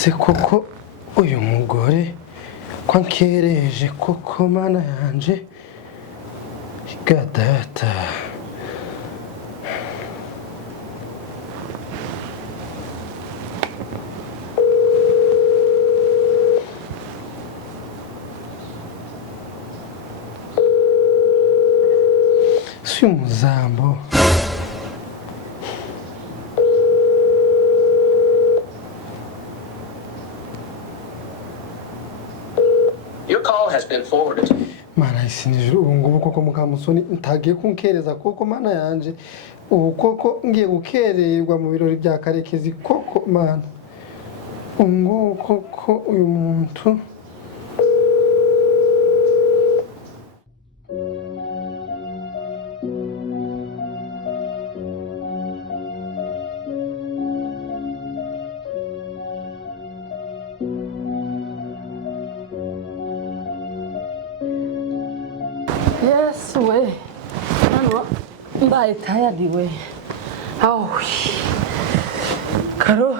Se koko uyu mugore kwa nkereje koko mana yanje gadata si umuzambo Your call has been forwarded. mana isinije ubu ngubu koko Mukamusoni ntagiye kunkereza koko mana yanje ubu koko ngiye gukererwa mu birori bya Karekezi koko mana ubu ngubu koko uyu muntu Yes, we. Ano, mbaye tired we. Aw. Karo.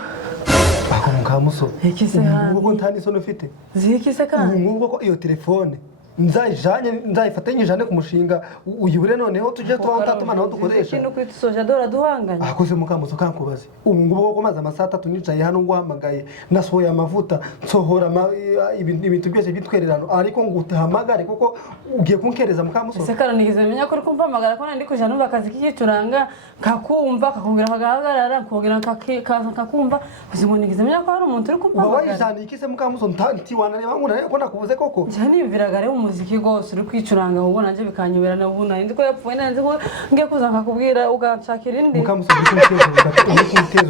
ako Mukamusoni Ikise hano. nguko ntani sono ufite Zikise kandi. nguko ko iyo telefone nzayifatanyije ku mushinga uyibure noneho tujye tubaho tatumanaho dukoresha Kino kuri tusoja dora duhanganye. akoze Mukamusoni kankubaze ubu ngubu ko maze amasaha 3 nicaye hano nguhamagaye nasohoye amavuta nsohora ibintu byose bitwererano ariko ngutahamagare kuko ugiye kunkereza Mukamusoni Ese karo nigeze menya ko uri kumpamagara ko nandi kuja numva akazi k'igituranga kakumva kakubwira hagahagarara kugira kakumva kuzimu nigeze menya ko hari umuntu uri uba kumpamagara. wayijaniye ikise Mukamusoni ntiwanareba nkuna ko nakubuze koko Jani mviraga rero umuziki gose uri kwicuranga ubu nanje bikanyoberana ubu nandi ko yapfuye nanze ko ngiye kuza nkakubwira uganshakira indi. Mukamusoni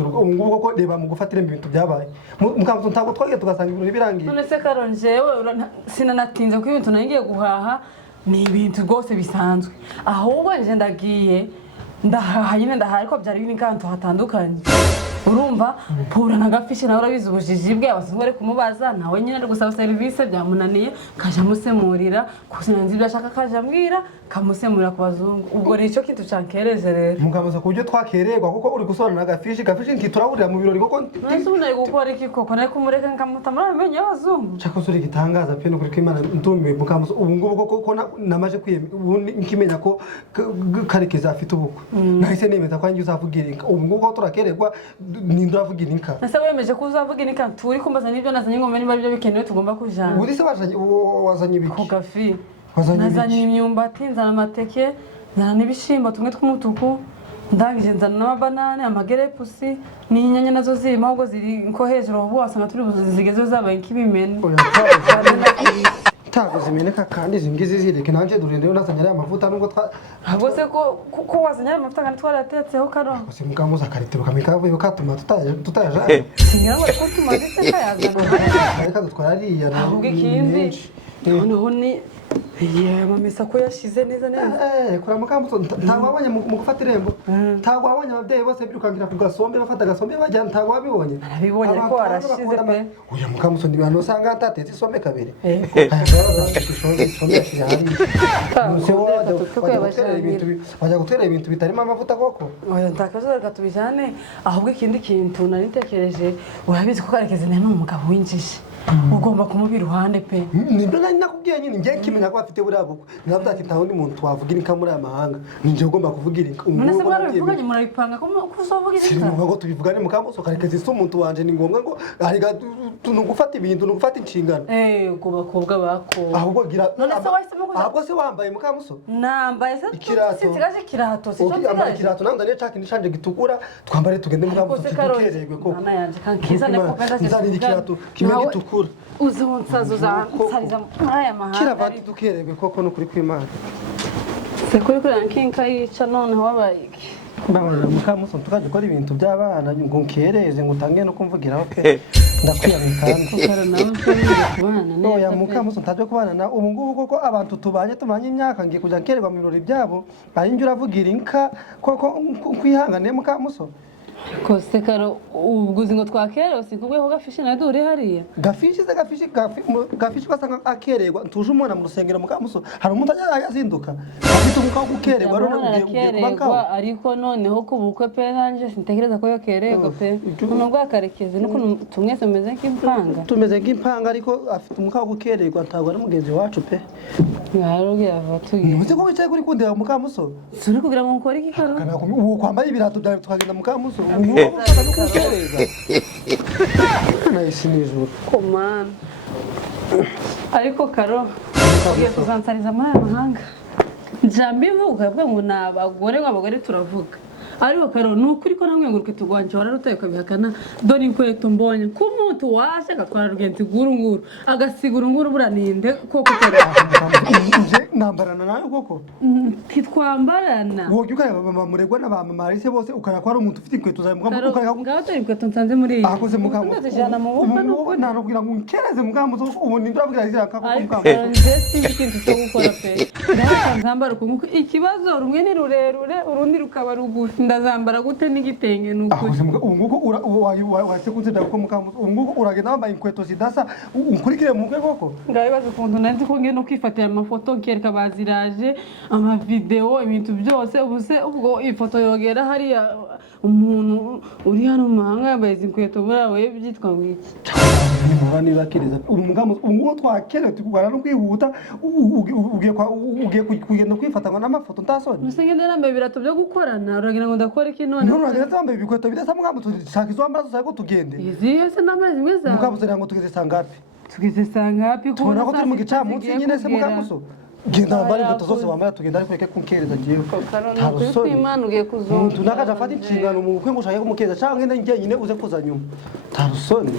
ubu ngubu koko reba mu gufatira ibintu byabaye Mukamusoni ntabwo twagiye tugasanga ibintu birangiye None se karo njewe sinanatinze ko ibintu nagiye guhaha ni ibintu rwose bisanzwe ahubwo nje ndagiye ndahaha nyine ndahaha ariko byari biri kantu hatandukanye urumva pura na gafishi nawe urabizi ubujiji bwe abasore bari kumubaza nawe nyine ari gusaba service byamunaniye kaje musemurira kusinanzi ibyo ashaka kaje ambwira kamusemurira ku bazungu ubwo rero icyo kintu cyankereje rero Mukamusoni ku buryo twakererwa kuko uri gusobanura gafishi ntiturahurira mu birori koko nese unaye gukora iki koko naye kumureka nkamutamura amenyo y'abazungu Chako suri gitangaza pe no kuri kwimana ntumbe Mukamusoni ubu ngubu koko namaje kwiyemeza ubu nkimenya ko Karekezi afite ubukwe nahise nemeza ko anjye uzavugira inka ubu ngubu ko turakererwa ninduravugira inka nese wemeje ko uzavugira inka turi kumbaza n'ibyo nazanye ngomba niba byo bikenewe tugomba kujana uri se wazanye ibiki ku gafi Wazanye nazanye ibiki? imyumbati nzana amateke nzana n'ibishimbo tumwe tw'umutuku ndangije nzana n'amabanane amagerepusi n'inyanya nazo zirimo ahubwo ziri ko hejuru ubu wasanga turi zigezeho zabaye nk'ibimene tago zimeneka kandi zingizi zireke nanje durendeyo nazanye ari amavuta nubwo ahubwo se ko wazanye ayo mavuta kandi twarayatetseho karo se Mukamusoni akaritiro kamikavuye katuma tutayaje singira ngo ariko tumaze se kayazana reka dutwara ariya ahubwo ikindi noneho ni amamesa ko yashize neza kora Mukamusoni ntabwo wabonye mu gufata irembo ntabwo wabonye ababyeyi bose birukankira ku gasombe bafata agasombe bajya ntabwo wabibonye narabibonye ariko warashize pe uyu Mukamusoni ibintu usanga atatetse isombe kabiri wajya gutera ibintu bitarimo amavuta koko oya ntakazo reka tubijane ahubwo ikindi kintu nari ntekereje urabizi ko Karekezi nawe ni umugabo w'injiji ugomba kumuba iruhande pe nibyo nari nakubwiye nyine ngiye kimenya ko afite buriya bukwe nabwo ati nta wundi muntu twavugira inka muri aya mahanga ni njye ugomba kuvugira inka none se mwarabivuganye murabipanga ko uzovuga si inka ngombwa ngo tubivugane Mukamusoni Karekezi si umuntu wanje ni ngombwa ngo ariga gufata ibintu ni ugufata inshingano ku bakobwa bako ahubwo gira none se wahisemo kuja ahubwo se wambaye Mukamusoni nambaye se Ikirato. sinsigaje ikirato si cyo ambaye nsigaje ikirato nanjye ndariye caki nishanje gitukura twambare tugende Mukamusoni tukererwe koko mama yanje kankizane ko pesa nzanira ikirato kimwe gitukura uzonsaza uzansariza muri aya mahanga kiravati dukererwe koko no kuri kwimana se kuri kuri ankinka yica noneho wabaye iki Mbabara mukamuso tukajya gukora ibintu by'abana ngo nkereze ngo utange no kumvugiraho pe ndakwiyamikanda ukara nawe ushobora kubana neza oya mukamuso ntajya kubana na ubu ngubu koko abantu tumanye imyaka ngiye kujya nkererwa mu birori byabo ari njye uravugira inka koko kwihanganiye mukamuso kose karo uguzi ngo twakerewe sikubwe ko gafishi na dure hariya gafishi kwasanga akererwa ntuje umwana mu rusengero mukamuso hari umuntu azinduka afite umuka wo gukererwa rero ugiye kubakaho ariko noneho ku bukwe pe nanje sintekereza ko yokererwa pe nubwo akarekeze nuko tumwese meze nk'impanga ariko afite umuka wo gukererwa ntabwo ari mugenzi wacu pe ngaruge avatuye ntuzi ko wicaye kuri kundeba mukamuso suri kugira ngo ukore iki karo ubu kwambaye ibirato byawe tukagenda mukamuso nahise nijoro komana ariko karo ugiye kuzansariza muri aya mahanga njambi mvuga ngo ni abagore turavuga ariko karo ni ukuri ko namwe ngo urukweto rwanjye wararutaye ukabihakana dore inkweto mbonye ko umuntu waje agatwara rugenzi nguru agasigura nguru buraninde koko nje nambarana nawe koko ntitwambarana wowe ukareba mama muregwa na ba mama Alice bose ukareba ko ari umuntu ufite inkweto zawe mukamuko ukareba ngaho dore inkweto nsanze muri iyi akoze mukamu ndazijana mu bumba nuko ntanubwira ngo nkereze mukamu ubu ni ndabwira izira kako mukamu nje sinzi ikintu cyo gukora pe ndazambara ukuntu ikibazo rumwe ni rurerure urundi rukaba rugufi ndazambara gute n'igitenge n'ukuri ubu wase kuzida ko mukamu ubu uragenda wambaye inkweto zidasa unkurikire mu kwe koko ngabibaza ukuntu nanzi ko ngiye no kwifatira amafoto nkereka baziraje amavideo ibintu byose ubwo ifoto yogera hariya umuntu uri hano mu mahanga yambaye izi nkweto muri abo byitwa ngo iki ni bakiriza umugambo ubu twakerewe tukugana no kwihuta ugiye kugenda kwifatanya n'amafoto ntasoni musenge ndambaye ibirato byo gukorana uragira ngo ndakora iki none uragira tambaye ibikweto bidasa mugambo tushaka izo wambara zose ko tugende izi se n'amazi zimwe zawe mugambo zira ngo tugeze sangapi tubona ko turi mu gicamunsi nyine se mugambo genda wambara inkweto zose wambara tugenda ariko reke kunkereza ngiye ntarusoni imana ugiye kuzumva tunakaje afata inshingano mu bukwe ngo ushake kumukeza cyangwa ngenda njyenyine uze kuza nyuma ntarusoni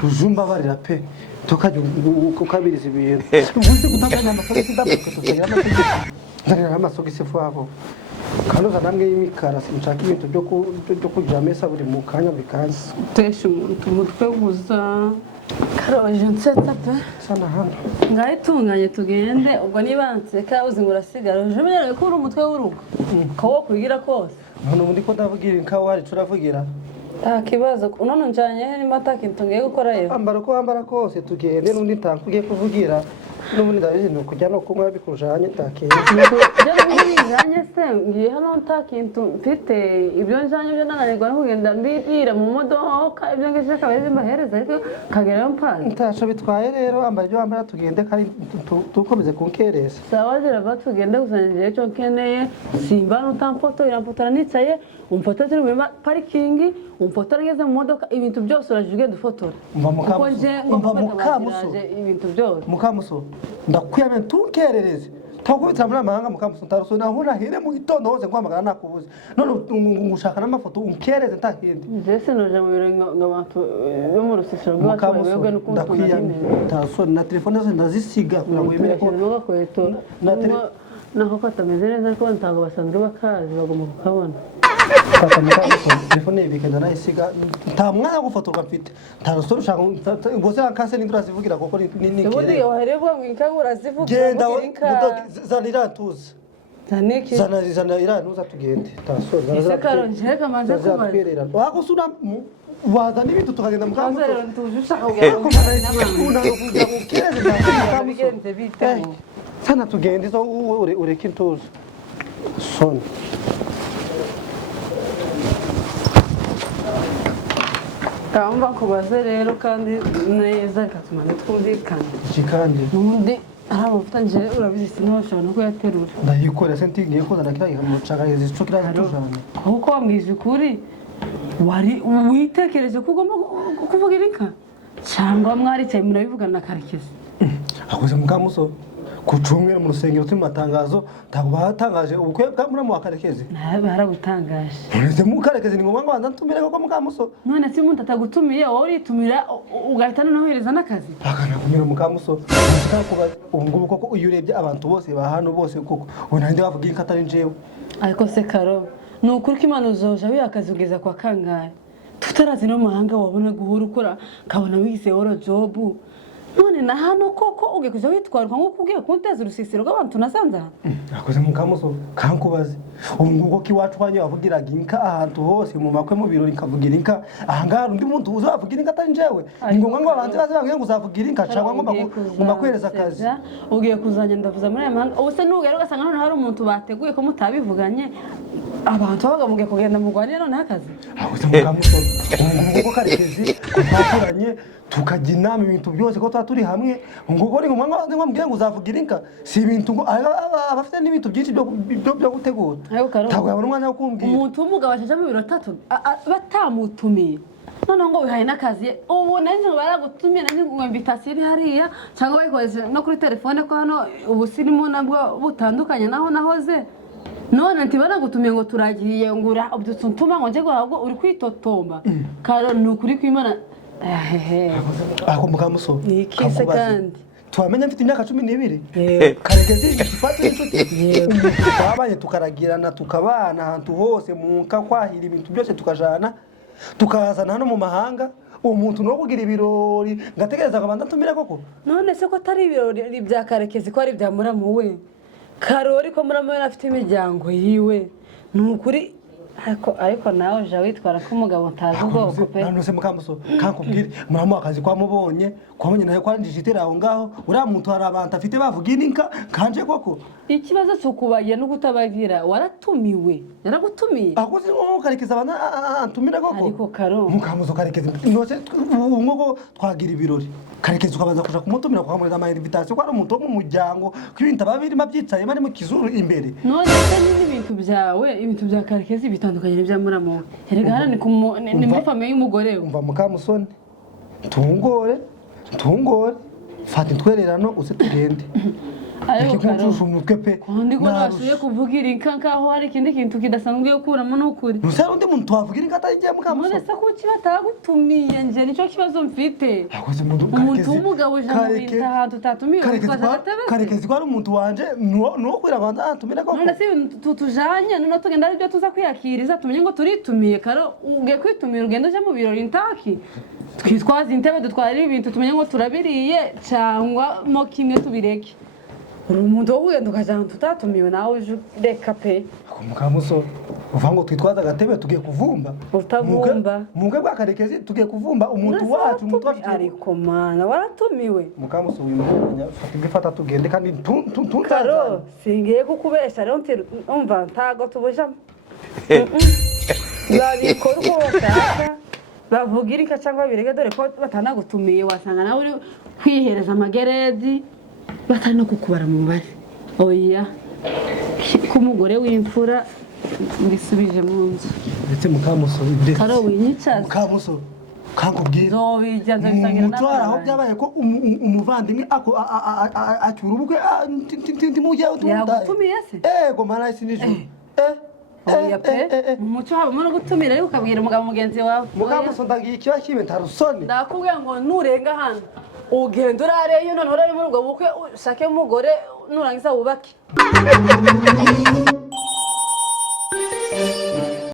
tujumba barira pe tukajya ukabiriza ibintu ubuze kutaganya amasogisi ndabuka tuzagira amasogisi ndarira amasogisi vuba kanuza namwe y'imikara sinshaka ibintu byo kugira mesa buri mu kanya bikaze utesha umuntu umutwe gusa karoje nseta pe sana hano ngayitunganye tugende ubwo niba nseka uzi ngo urasigara uje menyereye ko uri umutwe w'urugo kawo kugira kose umuntu undi ko ndavugira inka wari turavugira nta kibazo none njanye nimba atakintu ngiye gukorayo ambara ko wambara kose tugende n'undi ntankugiye kuvugira n'ubundi ndabizi ni ukujya no kunywa bikujanye ntakintu njanye se ngiye hano ntakintu mfite ibyo njanye byo nananirwa no kugenda mbibwira mu modoka ibyo ngeze kabeze mbahereza ariko kagerayo mpana ntaco bitwaye rero ambara ibyo wambara tugende kandi tukomeze kunkereza sawa zirava tugende gusa ngiye cyo nkeneye simba nutamfoto iramfotora nicaye umfoto turi muri parikingi umfotora ngeze mu modoka ibintu byose uraje dufotora mukamuso ibintu byose mukamuso ndakwiyame tukerereze twakubitira muri amahanga mukamuso ntaruso naho nahere mu gitondo hose nguhamagara nakubuze none ngushaka n'amafoto unkereze ntakindi ndetse noje mu biro ng'abantu bo mu rusisiro rw'abatwebwe n'ukuntu ndakwiyame ntaruso na telefone zose ndazisiga kugira ngo yemere ko naho katameze neza ariko ntabwo basanzwe bakazi bagomba kukabona fata mukamuso telefone y'ibikenda nayisiga nta mwanya wo gufotorwa mfite nta rusoro ushaka ubose akase n'indura zivugira kuko ni ubundi waherebwa ngo inkabura zivugira genda zana irantuza zaniki zana irantuza tugende tasoza ese karo njeka manze kubaza wagusura wazana ibintu tukagenda mukamuso rero ntujusha kugira ngo bigenze bite sana tugende zo ureke intuza soni Kamba kubaze rero kandi neza gatuma twumvikana. Ikandi. Nundi amavuta nje urabizi sinoshobora no kuyaterura. Ndayikora senti ngiye kozana kirayi mucaga izo kirayi tujana. Kuko wambwije ukuri wari witekereje ko ugomba kuvugira inka cyangwa mwaricaye murabivugana karekezi. Akoze mukamuso kucumwe mu rusengero turi matangazo ntabwo batangaje ubukwe bwa muramu wa karekezi barabutangaje uretse mu karekezi ni ngombwa ngo bantumire ko mukamuso none se umuntu atagutumiye wowe uritumira ugahita nohereza n'akazi akanakumira mukamuso kuba ubu ngubu koko iyo urebye abantu bose ba hano bose koko unande bavuga inka atari njewe ariko se karo ni ukuri ko imana uzoja wiyakaza ugeza kwa kangahe tutarazi no mahanga wabona guhura ukora kabona wize oro job none na hano koko ugiye kuja witwarwa nko kugiye kunteza urusisiro rw'abantu nasanze aha akoze mukamuso kankubaze ubunguko kiwacu kwanye wavugiraga inka ahantu hose mu makwe mu birori nkavugira inka ahangaha undi muntu uzavugira inka atari njyewe ni ngombwa ngo abanze baze bambwire ngo uzavugira inka cyangwa ngomba kwereza akazi ugiye kuzanya ndavuza muri aya mahanga ubu se n'ugera ugasanga none hari umuntu bateguye ko mutabivuganye abantu babaga mugiye kugenda mugwanira none akazi akoze mukamuso ubunguko karekezi twakoranye tukajya inama ibintu byose ko turi hamwe ngo ni ngombwa ngo mbwire ngo uzavugira inka si ibintu ngo abafite n'ibintu byinshi byo gutegura ntabwo yabona umwanya wo kumbwira umuntu w'umugabo ashaje mu biro tatu batamutumiye noneho ngo wihaye n'akazi ubu nanjye ngo baragutumiye nanjye ngo invitation iri hariya cyangwa bayikoresha no kuri telefone ko hano ubusirimu nabwo butandukanye naho nahoze none ntibaragutumiye ngo turagiye ngo udutuma ngo nje guhabwa uri kwitotomba karo ni ukuri kw'Imana ako mukamuso ikise kandi twamenya mfite imyaka 12 karegezi tufate inshuti twabanye tukaragirana tukabana ahantu hose munka kwahira ibintu byose tukajana tukazana hano mu mahanga umuntu no kugira ibirori ngategereza akabanza tumira koko none se ko tari ibirori bya karekezi ko ari bya muramu we karori ko muramu we afite imiryango yiwe nukuri ariko nawe je witwara ko umugabo utazi ubwoko pe none se mukamuso kankubwire muramu akazi kwamubonye nayo kwanjije itera aho ngaho uriya muntu hari abantu afite bavugira inka kanje koko ikibazo cy'ukubagira no kutabagira waratumiwe yaragutumiye akoze ngo karekeza abana antumira koko ariko karo mukamuso karekeza nose ngo twagira ibirori karekeza ukabanza kuja kumutumira kwakamuriza ama invitation kwa umuntu wo mu muryango kwibinta babiri mabyicaye bari mu kizuru imbere none se n'ibintu byawe ibintu bya karekeza bitandukanye n'ibya muramu erega hano ni muri famille y'umugore umva mukamusoni tungore fata intwererano uze tugende ariko kunjusha umutwe pe ndi ko nasuye kuvugira inka nkaho hari ikindi kintu kidasanzwe ukuramo n'ukuri nusara undi muntu twavugira inka atagiye mukamuso none se kuki batagutumiye nje nicyo kibazo mfite umuntu w'umugabo uje mu bintu ahantu utatumiye karekezi ko ari umuntu wanje nuwo kwira abanza atumire koko none se tutujanye none tugenda ari byo tuza kwiyakiriza tumenye ngo turitumiye karo ugiye kwitumira ugenda uje mu birori ntaki twitwaza intebe dutwara ibintu tumenye ngo turabiriye cyangwa mo kimwe tubireke uri umuntu wowe ndukajana tutatumiwe nawe reka pe mukamuso uva ngo twitwaza agatebe tugiye kuvumba utavumba mubwe bwa karekezi tugiye kuvumba umuntu wacu ariko mana waratumiwe mukamuso uyu muntu fata tugende kandi karo singiye kukubesha rero umva ntago tubujamo babikora uko bashaka bavugira inka cyangwa birege dore ko batanagutumiye wasanga nawe uri kwihereza amageredi batari no kukubara mu mubare oya k'umugore w'imfura mbisubije mu nzu ndetse mukamuso karo winyicaza mukamuso kankubwira zobijya nzabisangira n'abantu aho byabaye ko umuvandimwe acyura ubukwe ntimujye yagutumiye se ego mara isi nijoro oya pe umuco habamo no gutumira ariko ukabwira umugabo mugenzi wawe mukamuso ndagiye ikiba kibe ntarusoni ndakubwira ngo nurenga hano ugenda urareyo none urari muri ubwo bukwe ushake umugore nurangiza wubake